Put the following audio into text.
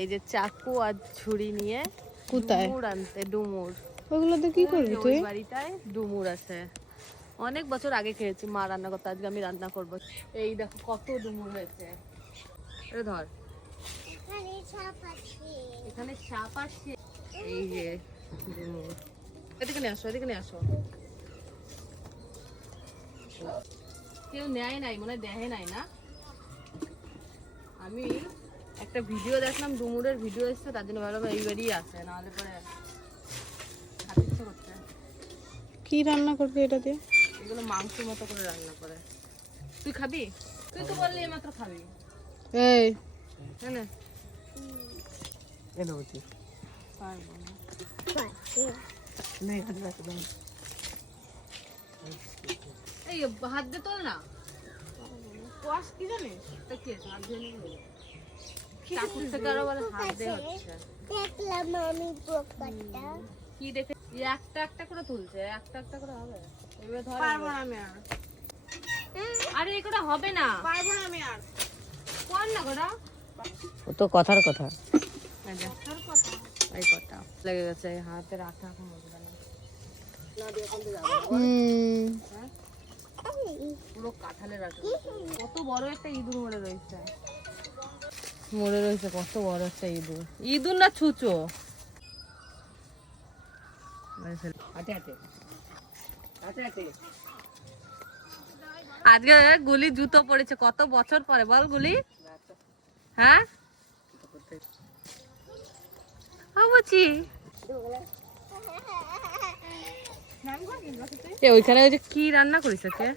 এই যে চাকু আর ছুরি নিয়ে কোথায় ডুমুর আনতে। ডুমুর ওগুলোতে কি করবি ওই তুই? বাড়িটায় ডুমুর আছে, অনেক বছর আগে খেয়েছি, মা রান্না করতে, আজকে আমি রান্না করবো। এই দেখো কত ডুমুর হয়েছে। এটা ধর, এখানে সাপ আছে। এই যে ডুমুর, এদিকে নিয়ে আসো, এদিকে নিয়ে আসো। কেউ নেয় নাই, মনে হয় দেখে নাই না। আমি একটা ভিডিও দেখলাম, ডুমুরের ভিডিও এসছে, তার জন্য ভাবলাম এইবারই আছে, নাহলে পরে খেতে ইচ্ছে করছে। কি রান্না করবি এটা দিয়ে? এগুলো মাংস মতো করে রান্না করে। তুই খাবি? তুই তো বললি এইমাত্র খাবি। এই হ্যাঁ না, এনে বলছি পারবো না। না এখানে রাখো দাও। এই হাত দিয়ে তোল না। কোয়াশ কি জানিস? তা কি আছে, হাত দিয়ে নিয়ে চাকুর থেকে আরো বলে হাত দিয়ে হচ্ছে। দেখলাম আমি পোকাটা। কি দেখে একটা একটা করে তুলছে, একটা একটা করে হবে। এবার ধর, পারবো না আমি আর। আরে এগুলো হবে না, পারবো না আমি আর। কোন না গোটা ও তো কথার কথা। এই যে এই কথা লেগে গেছে, হাতের আঠা এখন বলবে না। হ্যাঁ? পুরো কাঁঠালের আঠা। কত বড় একটা ইঁদুর মরে রয়েছে, মরে রয়েছে কত বড় একটা ইঁদুর। ইঁদুর না ছুঁচো। হাতে হাতে হাতে হাতে। আজকে গুলি জুতো পড়েছে কত বছর পরে, বল গুলি। হ্যাঁ বুঝি ওইখানে ওই যে কি রান্না করিস কে?